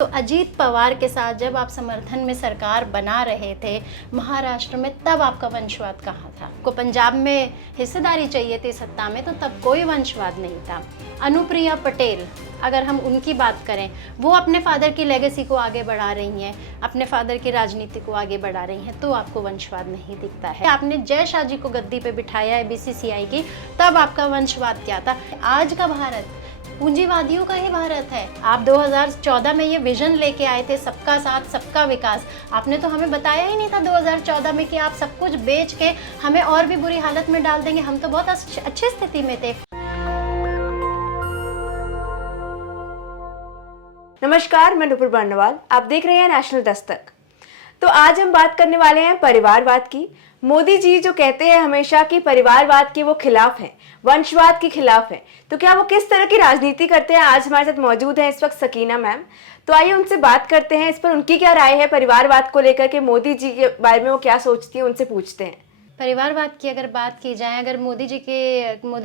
तो अजीत पवार के साथ जब आप समर्थन में सरकार बना रहे थे महाराष्ट्र में, तब आपका वंशवाद कहाँ था? को पंजाब में हिस्सेदारी चाहिए थी सत्ता में, तो तब कोई वंशवाद नहीं था। अनुप्रिया पटेल, अगर हम उनकी बात करें, वो अपने फादर की लेगेसी को आगे बढ़ा रही हैं, अपने फादर की राजनीति को आगे बढ़ा रही हैं, तो आपको वंशवाद नहीं दिखता है। आपने जय शाह जी को गद्दी पे बिठाया है बीसीसीआई की, तब आपका वंशवाद क्या था? आज का भारत पूंजीवादियों का ही भारत है। आप 2014 में ये विजन लेके आए थे, सबका साथ सबका विकास। आपने तो हमें बताया ही नहीं था 2014 में कि आप सब कुछ बेच के हमें और भी बुरी हालत में डाल देंगे। हम तो बहुत अच्छी स्थिति में थे। नमस्कार, मैं नुपुर बर्नवाल, आप देख रहे हैं नेशनल दस्तक। तो आज हम बात करने वाले हैं परिवारवाद की। मोदी जी जो कहते हैं हमेशा कि परिवारवाद के वो खिलाफ हैं, वंशवाद के खिलाफ हैं, तो क्या वो किस तरह की राजनीति करते हैं? आज हमारे साथ मौजूद हैं इस वक्त सकीना मैम। तो आइए उनसे बात करते हैं, इस पर उनकी क्या राय है परिवारवाद को लेकर के, मोदी जी के बारे में वो क्या सोचती हैं, उनसे पूछते हैं। परिवारवाद की अगर बात की जाए, अगर मोदी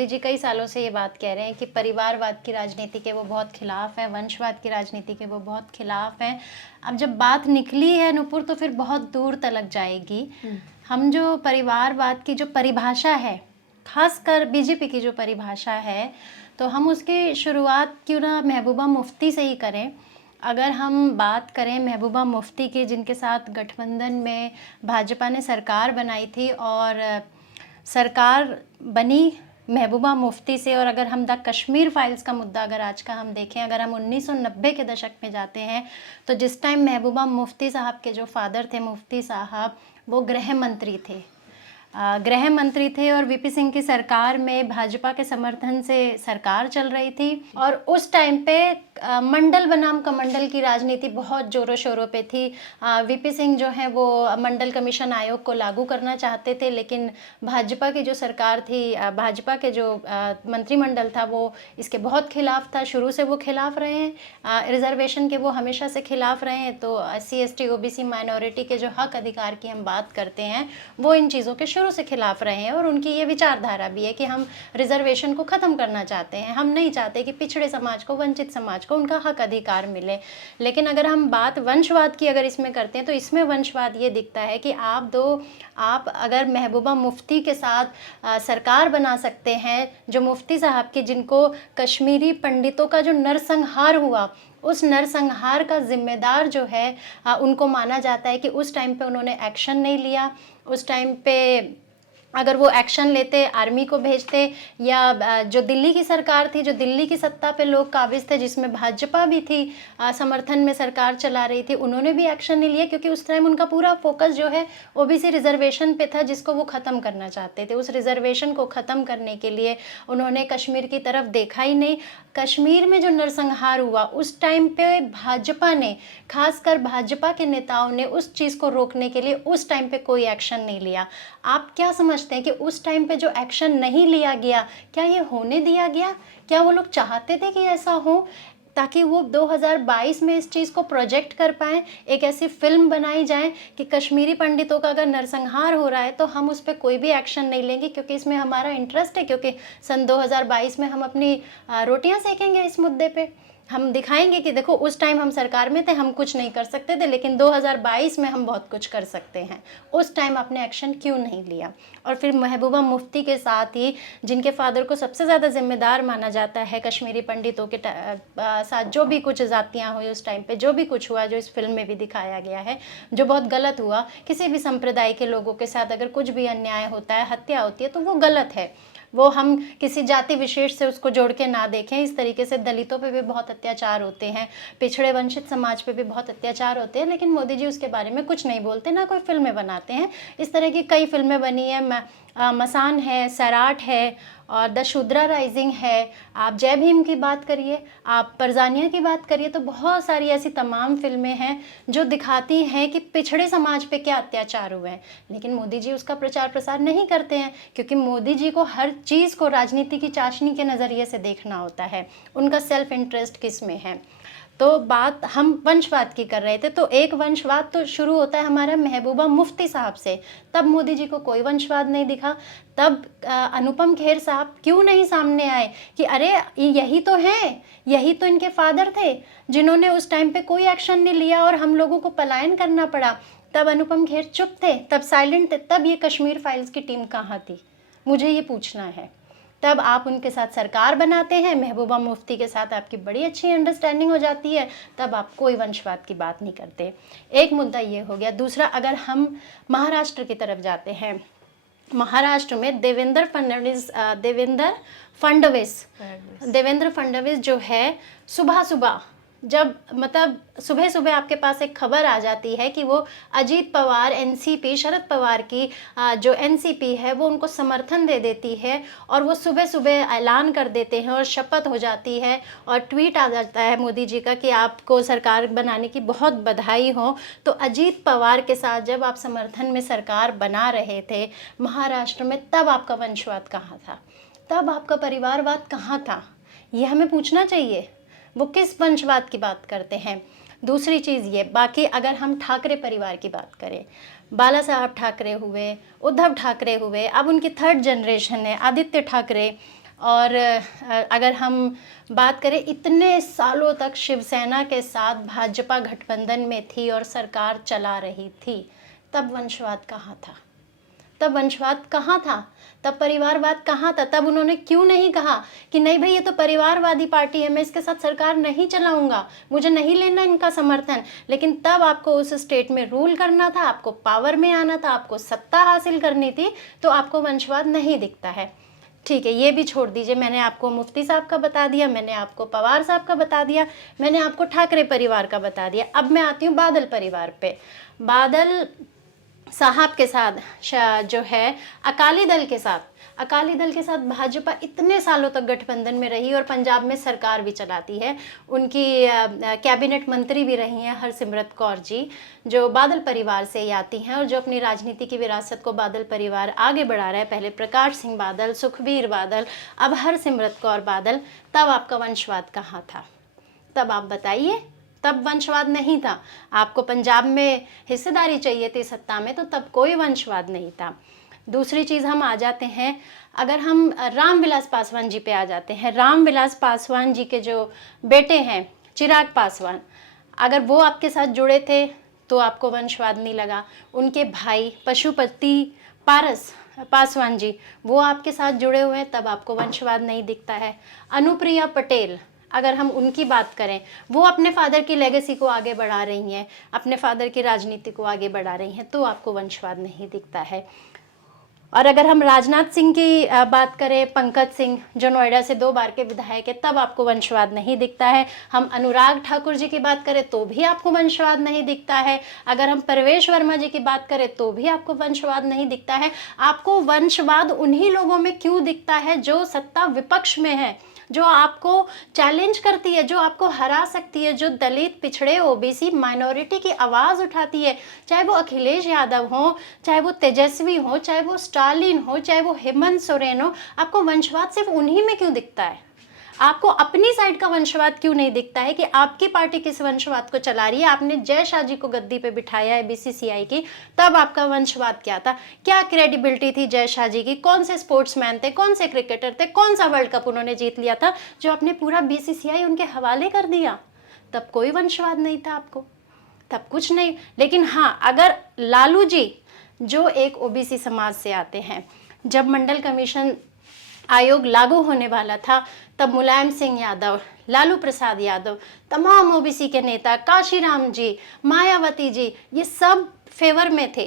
जी कई सालों से ये बात कह रहे हैं कि परिवारवाद की राजनीति के वो बहुत खिलाफ हैं, वंशवाद की राजनीति के वो बहुत खिलाफ हैं। अब जब बात निकली है नुपुर, तो फिर बहुत दूर तलक जाएगी। हम जो परिवारवाद की जो परिभाषा है, खासकर बीजेपी की जो परिभाषा है, तो हम उसकी शुरुआत क्यों ना महबूबा मुफ्ती से ही करें। अगर हम बात करें महबूबा मुफ्ती की, जिनके साथ गठबंधन में भाजपा ने सरकार बनाई थी और सरकार बनी महबूबा मुफ्ती से, और अगर हम द कश्मीर फाइल्स का मुद्दा अगर आज का हम देखें, अगर हम 1990 के दशक में जाते हैं, तो जिस टाइम महबूबा मुफ्ती साहब के जो फादर थे, मुफ्ती साहब, वो गृह मंत्री थे और वीपी सिंह की सरकार में भाजपा के समर्थन से सरकार चल रही थी। और उस टाइम पे मंडल बनाम कमंडल की राजनीति बहुत ज़ोरों शोरों पे थी। वीपी सिंह जो है वो मंडल कमीशन आयोग को लागू करना चाहते थे, लेकिन भाजपा की जो सरकार थी, भाजपा के जो मंत्रिमंडल था, वो इसके बहुत खिलाफ था। शुरू से वो खिलाफ रहे हैं, रिजर्वेशन के वो हमेशा से खिलाफ रहे हैं। तो SC ST OBC माइनॉरिटी के जो हक अधिकार की हम बात करते हैं, वो इन चीज़ों के शुरू से खिलाफ रहे हैं। और उनकी ये विचारधारा भी है कि हम रिजर्वेशन को ख़त्म करना चाहते हैं, हम नहीं चाहते कि पिछड़े समाज को, वंचित समाज को उनका हक अधिकार मिले। लेकिन अगर हम बात वंशवाद की अगर इसमें करते हैं, तो इसमें वंशवाद ये दिखता है कि आप अगर महबूबा मुफ्ती के साथ सरकार बना सकते हैं, जो मुफ्ती साहब की, जिनको कश्मीरी पंडितों का जो नरसंहार हुआ, उस नरसंहार का जिम्मेदार जो है उनको माना जाता है कि उस टाइम पे उन्होंने एक्शन नहीं लिया। उस टाइम पे अगर वो एक्शन लेते, आर्मी को भेजते, या जो दिल्ली की सरकार थी, जो दिल्ली की सत्ता पे लोग काबिज थे, जिसमें भाजपा भी थी, समर्थन में सरकार चला रही थी, उन्होंने भी एक्शन नहीं लिया, क्योंकि उस टाइम उनका पूरा फोकस जो है OBC रिजर्वेशन पे था, जिसको वो ख़त्म करना चाहते थे। उस रिजर्वेशन को ख़त्म करने के लिए उन्होंने कश्मीर की तरफ देखा ही नहीं। कश्मीर में जो नरसंहार हुआ, उस टाइम पे भाजपा ने, खासकर भाजपा के नेताओं ने उस चीज़ को रोकने के लिए उस टाइम पे कोई एक्शन नहीं लिया। आप क्या समझते हैं कि उस टाइम पे जो एक्शन नहीं लिया गया, क्या ये होने दिया गया? क्या वो लोग चाहते थे कि ऐसा हो, ताकि वो 2022 में इस चीज़ को प्रोजेक्ट कर पाएँ, एक ऐसी फिल्म बनाई जाए कि कश्मीरी पंडितों का अगर नरसंहार हो रहा है तो हम उस पर कोई भी एक्शन नहीं लेंगे, क्योंकि इसमें हमारा इंटरेस्ट है, क्योंकि सन 2022 में हम अपनी रोटियां सेकेंगे इस मुद्दे पे। हम दिखाएंगे कि देखो, उस टाइम हम सरकार में थे, हम कुछ नहीं कर सकते थे, लेकिन 2022 में हम बहुत कुछ कर सकते हैं। उस टाइम आपने एक्शन क्यों नहीं लिया? और फिर महबूबा मुफ्ती के साथ ही, जिनके फादर को सबसे ज़्यादा जिम्मेदार माना जाता है कश्मीरी पंडितों के साथ जो भी कुछ ज़ातियाँ हुई उस टाइम पे, जो भी कुछ हुआ, जो इस फिल्म में भी दिखाया गया है, जो बहुत गलत हुआ, किसी भी संप्रदाय के लोगों के साथ अगर कुछ भी अन्याय होता है, हत्या होती है, तो वो गलत है। वो हम किसी जाति विशेष से उसको जोड़ के ना देखें। इस तरीके से दलितों पे भी बहुत अत्याचार होते हैं, पिछड़े वंचित समाज पे भी बहुत अत्याचार होते हैं, लेकिन मोदी जी उसके बारे में कुछ नहीं बोलते, ना कोई फिल्में बनाते हैं। इस तरह की कई फिल्में बनी है, मसान है, सैराट है, और द शूद्रा राइजिंग है, आप जय भीम की बात करिए, आप परजानिया की बात करिए, तो बहुत सारी ऐसी तमाम फिल्में हैं जो दिखाती हैं कि पिछड़े समाज पे क्या अत्याचार हुए हैं। लेकिन मोदी जी उसका प्रचार प्रसार नहीं करते हैं, क्योंकि मोदी जी को हर चीज़ को राजनीति की चाशनी के नज़रिए से देखना होता है। उनका सेल्फ इंटरेस्ट किस में है। तो बात हम वंशवाद की कर रहे थे, तो एक वंशवाद तो शुरू होता है हमारा महबूबा मुफ्ती साहब से। तब मोदी जी को कोई वंशवाद नहीं दिखा। तब अनुपम खेर साहब क्यों नहीं सामने आए कि अरे यही तो हैं, यही तो इनके फादर थे जिन्होंने उस टाइम पे कोई एक्शन नहीं लिया और हम लोगों को पलायन करना पड़ा। तब अनुपम खेर चुप थे, तब साइलेंट थे, तब ये कश्मीर फाइल्स की टीम कहाँ थी? मुझे ये पूछना है। तब आप उनके साथ सरकार बनाते हैं, महबूबा मुफ्ती के साथ आपकी बड़ी अच्छी अंडरस्टैंडिंग हो जाती है, तब आप कोई वंशवाद की बात नहीं करते। एक मुद्दा ये हो गया। दूसरा, अगर हम महाराष्ट्र की तरफ जाते हैं, महाराष्ट्र में देवेंद्र फडणवीस जो है, सुबह सुबह जब मतलब सुबह सुबह आपके पास एक खबर आ जाती है कि वो अजीत पवार एनसीपी, शरद पवार की जो एनसीपी है वो उनको समर्थन दे देती है और वो सुबह सुबह ऐलान कर देते हैं और शपथ हो जाती है और ट्वीट आ जाता है मोदी जी का कि आपको सरकार बनाने की बहुत बधाई हो। तो अजीत पवार के साथ जब आप समर्थन में सरकार बना रहे थे महाराष्ट्र में, तब आपका वंशवाद कहाँ था? तब आपका परिवारवाद कहाँ था? ये हमें पूछना चाहिए। वो किस वंशवाद की बात करते हैं? दूसरी चीज़ ये, बाकी अगर हम ठाकरे परिवार की बात करें, बाला साहब ठाकरे हुए, उद्धव ठाकरे हुए, अब उनकी थर्ड जनरेशन है आदित्य ठाकरे। और अगर हम बात करें, इतने सालों तक शिवसेना के साथ भाजपा गठबंधन में थी और सरकार चला रही थी, तब वंशवाद कहाँ था? तब वंशवाद कहाँ था? तब परिवारवाद कहाँ था? तब उन्होंने क्यों नहीं कहा कि नहीं भाई ये तो परिवारवादी पार्टी है, मैं इसके साथ सरकार नहीं चलाऊंगा, मुझे नहीं लेना इनका समर्थन। लेकिन तब आपको उस स्टेट में रूल करना था, आपको पावर में आना था, आपको सत्ता हासिल करनी थी, तो आपको वंशवाद नहीं दिखता है। ठीक है, ये भी छोड़ दीजिए, मैंने आपको मुफ्ती साहब का बता दिया, मैंने आपको पवार साहब का बता दिया, मैंने आपको ठाकरे परिवार का बता दिया। अब मैं आती हूँ बादल परिवार पे। बादल साहब के साथ जो है अकाली दल के साथ भाजपा इतने सालों तक गठबंधन में रही और पंजाब में सरकार भी चलाती है। उनकी कैबिनेट मंत्री भी रही हैं हरसिमरत कौर जी, जो बादल परिवार से ही आती हैं और जो अपनी राजनीति की विरासत को बादल परिवार आगे बढ़ा रहा है। पहले प्रकाश सिंह बादल, सुखबीर बादल, अब हरसिमरत कौर बादल। तब आपका वंशवाद कहाँ था? तब आप बताइए। तब वंशवाद नहीं था। आपको पंजाब में हिस्सेदारी चाहिए थी सत्ता में, तो तब कोई वंशवाद नहीं था। दूसरी चीज़, हम आ जाते हैं, अगर हम रामविलास पासवान जी पे आ जाते हैं। रामविलास पासवान जी के जो बेटे हैं चिराग पासवान, अगर वो आपके साथ जुड़े थे तो आपको वंशवाद नहीं लगा। उनके भाई पशुपति पारस पासवान जी, वो आपके साथ जुड़े हुए हैं, तब आपको वंशवाद नहीं दिखता है। अनुप्रिया पटेल, अगर हम उनकी बात करें, वो अपने फादर की लेगेसी को आगे बढ़ा रही हैं, अपने फादर की राजनीति को आगे बढ़ा रही हैं, तो आपको वंशवाद नहीं दिखता है। और अगर हम राजनाथ सिंह की बात करें, पंकज सिंह जो नोएडा से 2 बार के विधायक है, तब आपको वंशवाद नहीं दिखता है। हम अनुराग ठाकुर जी की बात करें तो भी आपको वंशवाद नहीं दिखता है। अगर हम परवेश वर्मा जी की बात करें तो भी आपको वंशवाद नहीं दिखता है। आपको वंशवाद उन्हीं लोगों में क्यों दिखता है जो सत्ता विपक्ष में है, जो आपको चैलेंज करती है, जो आपको हरा सकती है, जो दलित, पिछड़े, ओबीसी, माइनॉरिटी की आवाज़ उठाती है। चाहे वो अखिलेश यादव हो, चाहे वो तेजस्वी हो, चाहे वो स्टालिन हो, चाहे वो हेमंत सोरेन हो, आपको वंशवाद सिर्फ उन्हीं में क्यों दिखता है? आपको अपनी साइड का वंशवाद क्यों नहीं दिखता है कि आपकी पार्टी किस वंशवाद को चला रही है? आपने जय शाह जी को गद्दी पे बिठाया है बीसीसीआई की, तब आपका वंशवाद क्या था? क्या क्रेडिबिलिटी थी जय शाह जी की? कौन से स्पोर्ट्समैन थे, कौन से क्रिकेटर थे, कौन सा वर्ल्ड कप उन्होंने जीत लिया था जो आपने पूरा बीसीसीआई उनके हवाले कर दिया? तब कोई वंशवाद नहीं था आपको, तब कुछ नहीं। लेकिन हाँ, अगर लालू जी जो एक ओबीसी समाज से आते हैं, जब मंडल कमीशन आयोग लागू होने वाला था, तब मुलायम सिंह यादव, लालू प्रसाद यादव, तमाम ओबीसी के नेता, काशीराम जी, मायावती जी, ये सब फेवर में थे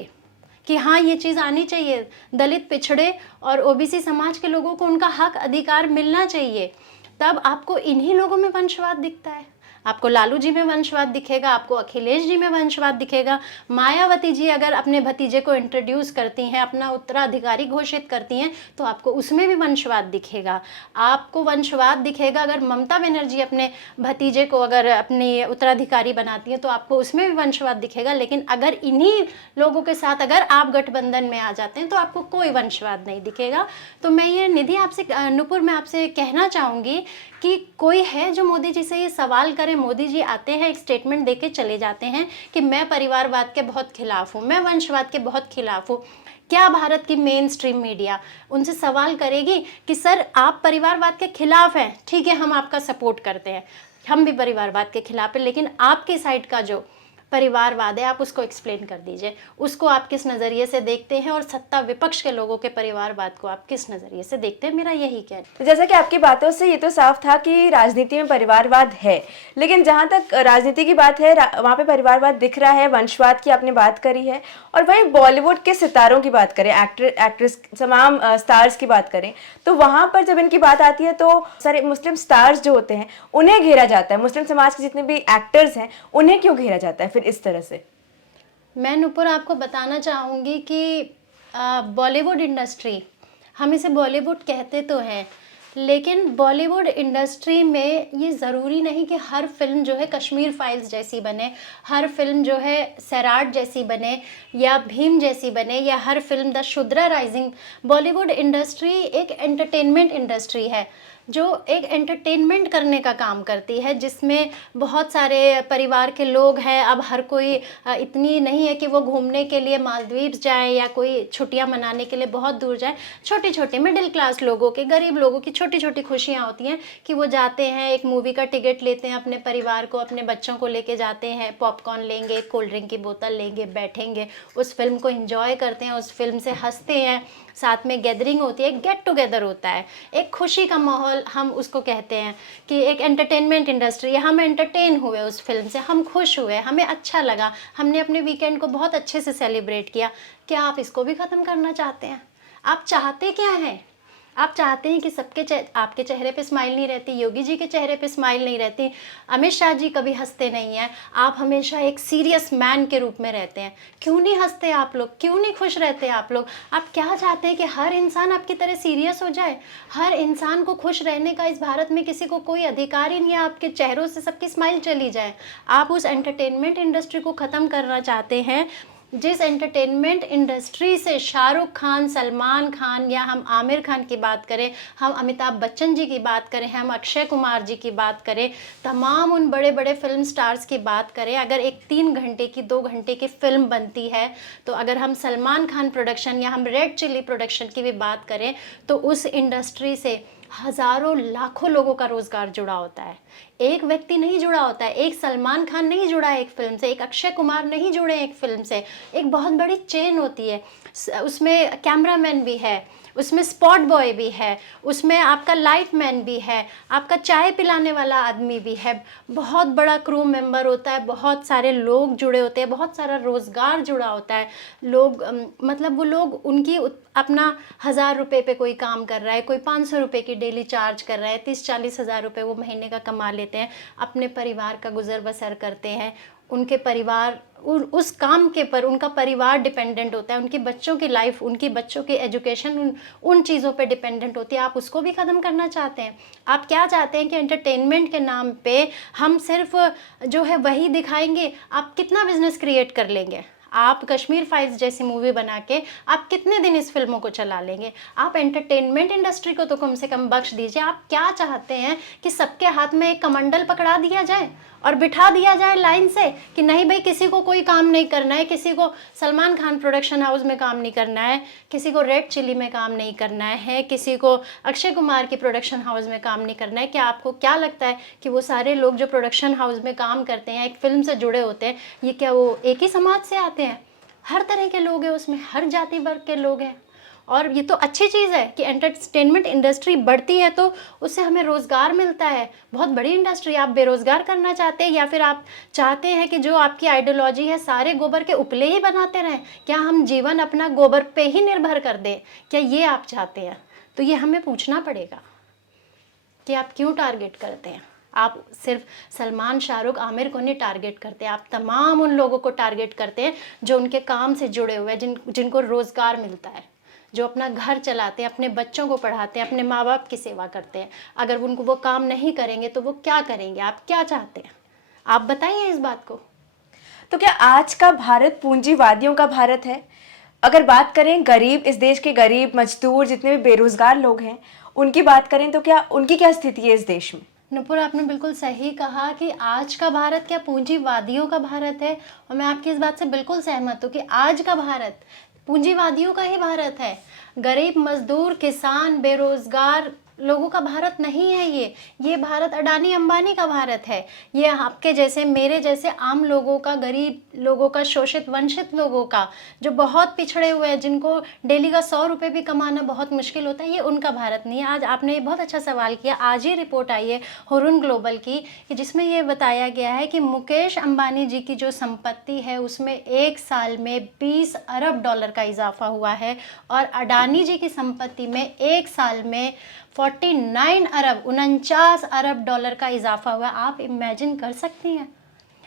कि हाँ ये चीज़ आनी चाहिए, दलित, पिछड़े और ओबीसी समाज के लोगों को उनका हक अधिकार मिलना चाहिए। तब आपको इन्हीं लोगों में वंशवाद दिखता है। आपको लालू जी में वंशवाद दिखेगा, आपको अखिलेश जी में वंशवाद दिखेगा। मायावती जी अगर अपने भतीजे को इंट्रोड्यूस करती हैं, अपना उत्तराधिकारी घोषित करती हैं, तो आपको उसमें भी वंशवाद दिखेगा। आपको वंशवाद दिखेगा अगर ममता बनर्जी अपने भतीजे को अगर अपनी उत्तराधिकारी बनाती हैं, तो आपको उसमें भी वंशवाद दिखेगा। लेकिन अगर इन्हीं लोगों के साथ अगर आप गठबंधन में आ जाते हैं तो आपको कोई वंशवाद नहीं दिखेगा। तो मैं ये निधि आपसे, नुपुर, मैं आपसे कहना चाहूँगी कि कोई है जो मोदी जी से ये सवाल करे? मोदी जी आते हैं, एक स्टेटमेंट देके चले जाते हैं कि मैं परिवारवाद के बहुत खिलाफ हूँ, मैं वंशवाद के बहुत खिलाफ हूँ। क्या भारत की मेन स्ट्रीम मीडिया उनसे सवाल करेगी कि सर आप परिवारवाद के खिलाफ हैं, ठीक है हम आपका सपोर्ट करते हैं, हम भी परिवारवाद के खिलाफ हैं, लेकिन आपकी साइड का जो परिवारवाद है आप उसको एक्सप्लेन कर दीजिए, उसको आप किस नज़रिए से देखते हैं और सत्ता विपक्ष के लोगों के परिवारवाद को आप किस नज़रिए से देखते हैं, मेरा यही कहना है। तो जैसा कि आपकी बातों से ये तो साफ था कि राजनीति में परिवारवाद है, लेकिन जहाँ तक राजनीति की बात है वहाँ पे परिवारवाद दिख रहा है, वंशवाद की आपने बात करी है, और वहीं बॉलीवुड के सितारों की बात करें, एक्ट्रेस तमाम स्टार्स की बात करें, तो वहाँ पर जब इनकी बात आती है तो सारे मुस्लिम स्टार्स जो होते हैं उन्हें घेरा जाता है, मुस्लिम समाज के जितने भी एक्टर्स हैं उन्हें क्यों घेरा जाता है फिर इस तरह से? मैं नुपुर आपको बताना चाहूँगी कि बॉलीवुड इंडस्ट्री, हम इसे बॉलीवुड कहते तो हैं, लेकिन बॉलीवुड इंडस्ट्री में ये ज़रूरी नहीं कि हर फिल्म जो है कश्मीर फाइल्स जैसी बने, हर फिल्म जो है सैराट जैसी बने या भीम जैसी बने, या हर film the Shudra rising. Bollywood industry एक एंटरटेनमेंट इंडस्ट्री है जो एक एंटरटेनमेंट करने का काम करती है, जिसमें बहुत सारे परिवार के लोग हैं। अब हर कोई इतनी नहीं है कि वो घूमने के लिए मालदीव्स जाए या कोई छुट्टियां मनाने के लिए बहुत दूर जाए। छोटे छोटे मिडिल क्लास लोगों के, गरीब लोगों की छोटी छोटी खुशियां होती हैं कि वो जाते हैं, एक मूवी का टिकट लेते हैं, अपने परिवार को, अपने बच्चों को लेके जाते हैं, पॉपकॉर्न लेंगे, कोल्ड ड्रिंक की बोतल लेंगे, बैठेंगे, उस फिल्म को एंजॉय करते हैं, उस फिल्म से हंसते हैं, साथ में गैदरिंग होती है, गेट टुगेदर होता है, एक खुशी का माहौल हम उसको कहते हैं कि एक एंटरटेनमेंट इंडस्ट्री है। हम एंटरटेन हुए उस फिल्म से, हम खुश हुए, हमें अच्छा लगा, हमने अपने वीकेंड को बहुत अच्छे से सेलिब्रेट किया। क्या आप इसको भी ख़त्म करना चाहते हैं? आप चाहते क्या हैं? आप चाहते हैं कि सबके आपके चेहरे पे स्माइल नहीं रहती, योगी जी के चेहरे पे स्माइल नहीं रहती, अमित शाह जी कभी हंसते नहीं हैं, आप हमेशा एक सीरियस मैन के रूप में रहते हैं। क्यों नहीं हंसते आप लोग? क्यों नहीं खुश रहते आप लोग? आप क्या चाहते हैं कि हर इंसान आपकी तरह सीरियस हो जाए? हर इंसान को खुश रहने का इस भारत में किसी को कोई अधिकार ही नहीं है, आपके चेहरों से सबकी स्माइल चली जाए। आप उस एंटरटेनमेंट इंडस्ट्री को ख़त्म करना चाहते हैं जिस एंटरटेनमेंट इंडस्ट्री से शाहरुख खान, सलमान खान, या हम आमिर खान की बात करें, हम अमिताभ बच्चन जी की बात करें, हम अक्षय कुमार जी की बात करें, तमाम उन बड़े बड़े फिल्म स्टार्स की बात करें, अगर एक 3 घंटे की 2 घंटे की फिल्म बनती है, तो अगर हम सलमान खान प्रोडक्शन या हम रेड चिल्ली प्रोडक्शन की भी बात करें, तो उस इंडस्ट्री से हज़ारों लाखों लोगों का रोज़गार जुड़ा होता है। एक व्यक्ति नहीं जुड़ा होता है, एक सलमान खान नहीं जुड़ा है एक फिल्म से, एक अक्षय कुमार नहीं जुड़े एक फिल्म से, एक बहुत बड़ी चेन होती है। उसमें कैमरामैन भी है, उसमें स्पॉट बॉय भी है, उसमें आपका लाइट मैन भी है, आपका चाय पिलाने वाला आदमी भी है, बहुत बड़ा क्रू मेंबर होता है, बहुत सारे लोग जुड़े होते हैं, बहुत सारा रोज़गार जुड़ा होता है। लोग मतलब वो लोग उनकी अपना 1000 रुपये पे कोई काम कर रहा है, कोई 500 रुपये की डेली चार्ज कर रहा है, 30-40 हज़ार रुपये वो महीने का कमा लेते हैं, अपने परिवार का गुजर बसर करते हैं। उनके परिवार उस काम के पर उनका परिवार डिपेंडेंट होता है, उनके बच्चों की लाइफ, उनकी बच्चों की एजुकेशन उन चीज़ों पे डिपेंडेंट होती है। आप उसको भी ख़त्म करना चाहते हैं? आप क्या चाहते हैं कि एंटरटेनमेंट के नाम पे हम सिर्फ जो है वही दिखाएंगे? आप कितना बिजनेस क्रिएट कर लेंगे? आप कश्मीर फाइल्स जैसी मूवी बना के आप कितने दिन इस फिल्मों को चला लेंगे? आप एंटरटेनमेंट इंडस्ट्री को तो कम से कम बख्श दीजिए। आप क्या चाहते हैं कि सबके हाथ में एक कमंडल पकड़ा दिया जाए और बिठा दिया जाए लाइन से कि नहीं भाई किसी को कोई काम नहीं करना है, किसी को सलमान खान प्रोडक्शन हाउस में काम नहीं करना है, किसी को रेड चिली में काम नहीं करना है, किसी को अक्षय कुमार के प्रोडक्शन हाउस में काम नहीं करना है? क्या आपको क्या लगता है कि वो सारे लोग जो प्रोडक्शन हाउस में काम करते हैं, एक फिल्म से जुड़े होते हैं, ये क्या वो एक ही समाज से आते हैं? हर तरह के लोग हैं उसमें, हर जाति वर्ग के लोग हैं। और ये तो अच्छी चीज़ है कि एंटरटेनमेंट इंडस्ट्री बढ़ती है तो उससे हमें रोज़गार मिलता है, बहुत बड़ी इंडस्ट्री। आप बेरोज़गार करना चाहते हैं या फिर आप चाहते हैं कि जो आपकी आइडियोलॉजी है सारे गोबर के उपले ही बनाते रहें? क्या हम जीवन अपना गोबर पे ही निर्भर कर दें? क्या ये आप चाहते हैं? तो ये हमें पूछना पड़ेगा कि आप क्यों टारगेट करते हैं। आप सिर्फ सलमान, शाहरुख, आमिर को नहीं टारगेट करते, आप तमाम उन लोगों को टारगेट करते हैं जो उनके काम से जुड़े हुए हैं, जिनको रोज़गार मिलता है, जो अपना घर चलाते हैं, अपने बच्चों को पढ़ाते हैं, अपने माँ बाप की सेवा करते हैं। अगर उनको वो काम नहीं करेंगे तो वो क्या करेंगे? आप क्या चाहते हैं? आप बताइए इस बात को। तो क्या आज का भारत पूंजीवादियों का भारत है? अगर बात करें गरीब, इस देश के गरीब, मजदूर, जितने भी बेरोजगार लोग हैं, उनकी बात करें तो क्या उनकी क्या स्थिति है इस देश में? नुपुर, आपने बिल्कुल सही कहा कि आज का भारत क्या पूंजीवादियों का भारत है। और मैं आपकी इस बात से बिल्कुल सहमत हूँ कि आज का भारत पूंजीवादियों का ही भारत है। गरीब मजदूर, किसान, बेरोजगार लोगों का भारत नहीं है ये भारत अडानी अंबानी का भारत है। ये आपके जैसे, मेरे जैसे आम लोगों का, गरीब लोगों का, शोषित वंचित लोगों का, जो बहुत पिछड़े हुए हैं, जिनको डेली का 100 रुपये भी कमाना बहुत मुश्किल होता है, ये उनका भारत नहीं है। आज आपने ये बहुत अच्छा सवाल किया। आज ही रिपोर्ट आई है हुरुन ग्लोबल की कि जिसमें ये बताया गया है कि मुकेश अंबानी जी की जो संपत्ति है उसमें एक साल में 20 अरब डॉलर का इजाफा हुआ है, और अडानी जी की संपत्ति में एक साल में 49 अरब डॉलर का इजाफा हुआ। आप इमेजिन कर सकती हैं?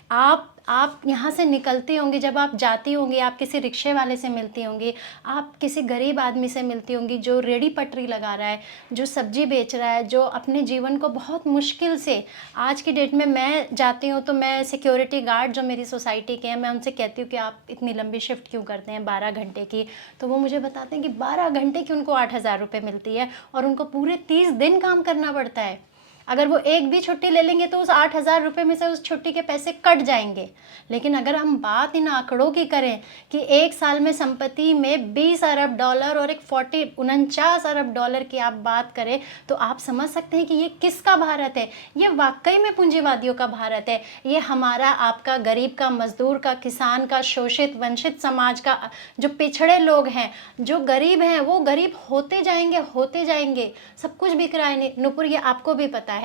आप यहाँ से निकलती होंगी, जब आप जाती होंगी, आप किसी रिक्शे वाले से मिलती होंगी, आप किसी गरीब आदमी से मिलती होंगी जो रेडी पटरी लगा रहा है, जो सब्जी बेच रहा है, जो अपने जीवन को बहुत मुश्किल से, आज की डेट में मैं जाती हूँ तो मैं सिक्योरिटी गार्ड जो मेरी सोसाइटी के हैं, मैं उनसे कहती हूँ कि आप इतनी लंबी शिफ्ट क्यों करते हैं 12 घंटे की, तो वो मुझे बताते हैं कि 12 घंटे की उनको 8,000 रुपये मिलती है और उनको पूरे 30 दिन काम करना पड़ता है। अगर वो एक भी छुट्टी ले लेंगे तो उस 8,000 रुपये में से उस छुट्टी के पैसे कट जाएंगे। लेकिन अगर हम बात इन आंकड़ों की करें कि एक साल में संपत्ति में 20 अरब डॉलर और एक 49 अरब डॉलर की आप बात करें, तो आप समझ सकते हैं कि ये किसका भारत है। ये वाकई में पूंजीवादियों का भारत है। ये हमारा, आपका, गरीब का, मजदूर का, किसान का, शोषित वंचित समाज का, जो पिछड़े लोग हैं, जो गरीब हैं, वो गरीब होते जाएंगे। सब कुछ बिक रहा है नुपुर, ये आपको भी पता है।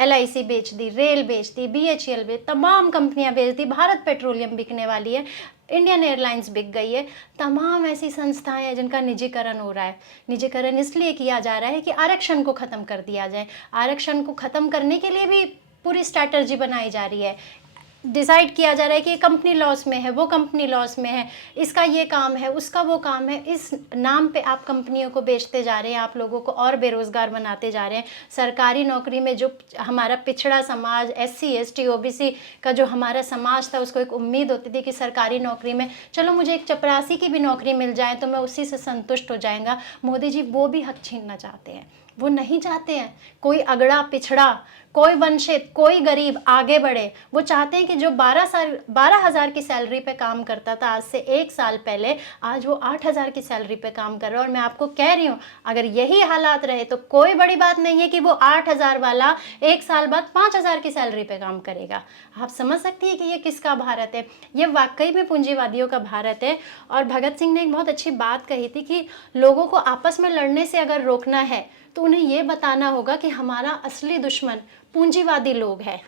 LIC बेच दी, रेल बेच दी, BHEL बेच, तमाम कंपनियां बेच दी, भारत पेट्रोलियम बिकने वाली है, इंडियन एयरलाइंस बिक गई है। तमाम ऐसी संस्थाएं हैं जिनका निजीकरण हो रहा है। निजीकरण इसलिए किया जा रहा है कि आरक्षण को ख़त्म कर दिया जाए। आरक्षण को ख़त्म करने के लिए भी पूरी स्ट्रैटेजी बनाई जा रही है। डिसाइड किया जा रहा है कि ये कंपनी लॉस में है, वो कंपनी लॉस में है, इसका ये काम है, उसका वो काम है। इस नाम पे आप कंपनियों को बेचते जा रहे हैं, आप लोगों को और बेरोज़गार बनाते जा रहे हैं। सरकारी नौकरी में जो हमारा पिछड़ा समाज, SC ST OBC का जो हमारा समाज था, उसको एक उम्मीद होती थी कि सरकारी नौकरी में चलो मुझे एक चपरासी की भी नौकरी मिल जाए तो मैं उसी से संतुष्ट हो जाएगा। मोदी जी वो भी हक छीनना चाहते हैं। वो नहीं चाहते हैं कोई अगड़ा पिछड़ा, कोई वंचित, कोई गरीब आगे बढ़े। वो चाहते हैं कि जो 12,000 की सैलरी पे काम करता था आज से एक साल पहले, आज वो 8,000 की सैलरी पे काम कर रहा है। और मैं आपको कह रही हूँ, अगर यही हालात रहे तो कोई बड़ी बात नहीं है कि वो 8,000 वाला एक साल बाद 5,000 की सैलरी पे काम करेगा। आप समझ सकती हैं कि ये किसका भारत है। ये वाकई में पूंजीवादियों का भारत है। और भगत सिंह ने एक बहुत अच्छी बात कही थी कि लोगों को आपस में लड़ने से अगर रोकना है तो उन्हें ये बताना होगा कि हमारा असली दुश्मन पूंजीवादी लोग हैं।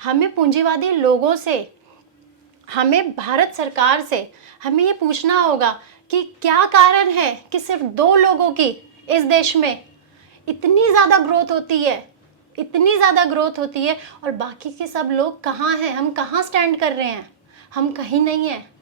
हमें पूंजीवादी लोगों से, हमें भारत सरकार से हमें ये पूछना होगा कि क्या कारण है कि सिर्फ 2 लोगों की इस देश में इतनी ज़्यादा ग्रोथ होती है और बाकी के सब लोग कहाँ हैं? हम कहाँ स्टैंड कर रहे हैं? हम कहीं नहीं हैं।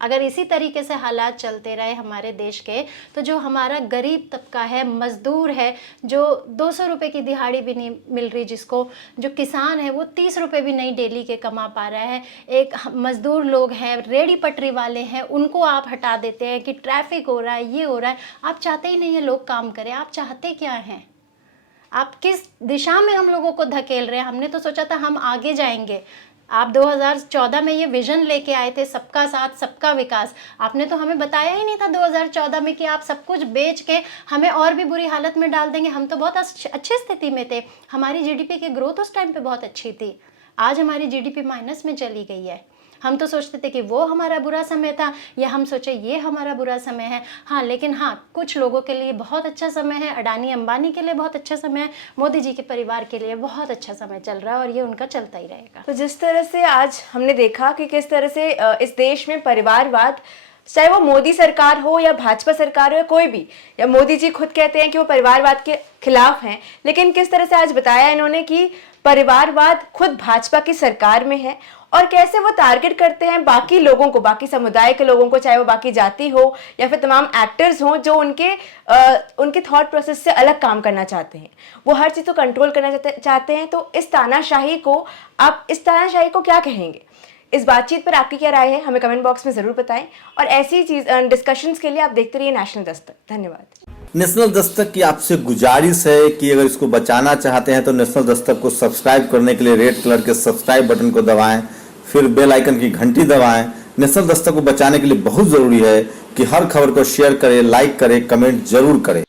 अगर इसी तरीके से हालात चलते रहे हमारे देश के, तो जो हमारा गरीब तबका है, मज़दूर है, जो 200 रुपये की दिहाड़ी भी नहीं मिल रही जिसको, जो किसान है वो 30 रुपये भी नहीं डेली के कमा पा रहा है, एक मज़दूर लोग हैं, रेडी पटरी वाले हैं, उनको आप हटा देते हैं कि ट्रैफिक हो रहा है, ये हो रहा है। आप चाहते ही नहीं है लोग काम करें। आप चाहते क्या हैं? आप किस दिशा में हम लोगों को धकेल रहे हैं? हमने तो सोचा था हम आगे जाएंगे। आप 2014 में ये विजन लेके आए थे, सबका साथ सबका विकास। आपने तो हमें बताया ही नहीं था 2014 में कि आप सब कुछ बेच के हमें और भी बुरी हालत में डाल देंगे। हम तो बहुत अच्छी स्थिति में थे। हमारी GDP की ग्रोथ उस टाइम पे बहुत अच्छी थी। आज हमारी GDP माइनस में चली गई है। हम तो सोचते थे कि वो हमारा बुरा समय था, या हम सोचे ये हमारा बुरा समय है। हाँ, लेकिन हाँ, कुछ लोगों के लिए बहुत अच्छा समय है। अडानी अंबानी के लिए बहुत अच्छा समय है। मोदी जी के परिवार के लिए बहुत अच्छा समय चल रहा है और ये उनका चलता ही रहेगा। तो जिस तरह से आज हमने देखा कि किस तरह से इस देश में परिवारवाद, चाहे वो मोदी सरकार हो या भाजपा सरकार हो या कोई भी, या मोदी जी खुद कहते हैं कि वो परिवारवाद के खिलाफ हैं, लेकिन किस तरह से आज बताया इन्होंने कि परिवारवाद खुद भाजपा की सरकार में है और कैसे वो टारगेट करते हैं बाकी लोगों को, बाकी समुदाय के लोगों को, चाहे वो बाकी जाति हो या फिर तमाम एक्टर्स हों जो उनके थॉट प्रोसेस से अलग काम करना चाहते हैं। वो हर चीज़ को कंट्रोल करना चाहते हैं। तो इस तानाशाही को क्या कहेंगे? इस बातचीत पर आपकी क्या राय है, हमें कमेंट बॉक्स में ज़रूर बताएं। और ऐसी चीज़ डिस्कशंस के लिए आप देखते रहिए नेशनल दस्तक। धन्यवाद। नेशनल दस्तक की आपसे गुजारिश है कि अगर इसको बचाना चाहते हैं तो नेशनल दस्तक को सब्सक्राइब करने के लिए रेड कलर के सब्सक्राइब बटन को दबाएं, फिर बेल आइकन की घंटी दबाएं। नेशनल दस्तक को बचाने के लिए बहुत जरूरी है कि हर खबर को शेयर करें, लाइक करें, कमेंट जरूर करें।